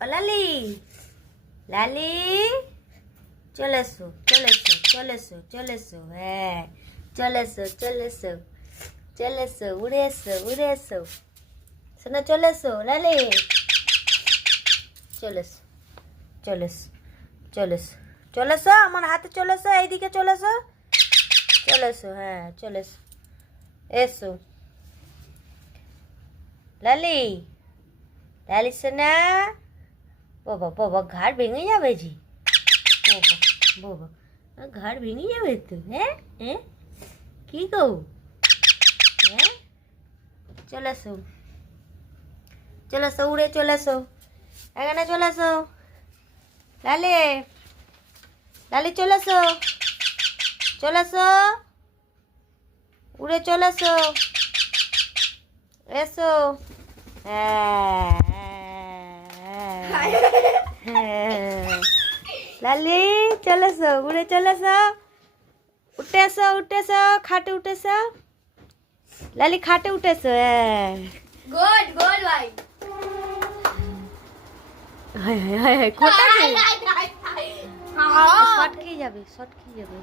ও লালি, লালি, চলে এসো, চলে এসো, চলে এসো, চলে এসো, হ্যাঁ, চলে এসো, চলে এসো, চলে এসো, উড়ে এসো, উড়ে এসো, শোনা চলে এসো, লালি, চলে এসো, চলে এসো, চলে এসো, চলে এসো, আমার হাতে চলে এসো, এইদিকে চলে এসো, চলে এসো, হ্যাঁ, চলে এসো, এসো, লালি, লালি সোনা, বাবা বাবা ঘাড় ভেঙে যাবে জি, বাবা বাবা ঘাড় ভেঙে যাবে তো, হ্যাঁ হ্যাঁ কি গো, হ্যাঁ, চলে এসো, চলে এসো, উড়ে চলে এসো, এখানে চলে এসো, লালি, লালি চলে এসো, চলে এসো, উড়ে চলে এসো, এসো, হ্যাঁ, লালি চলে এসো, উড়ে চলে এসো, উঠে এসো, উঠে এসো, খাটে উঠে এসো, লালি খাটে উঠে এসো, হ্যাঁ, গুড গুড ভাই হায় হায় হায় হায় কোথায় হাই হাই হাই শর্ট খেয়ে যাবে, শর্ট খেয়ে যাবে,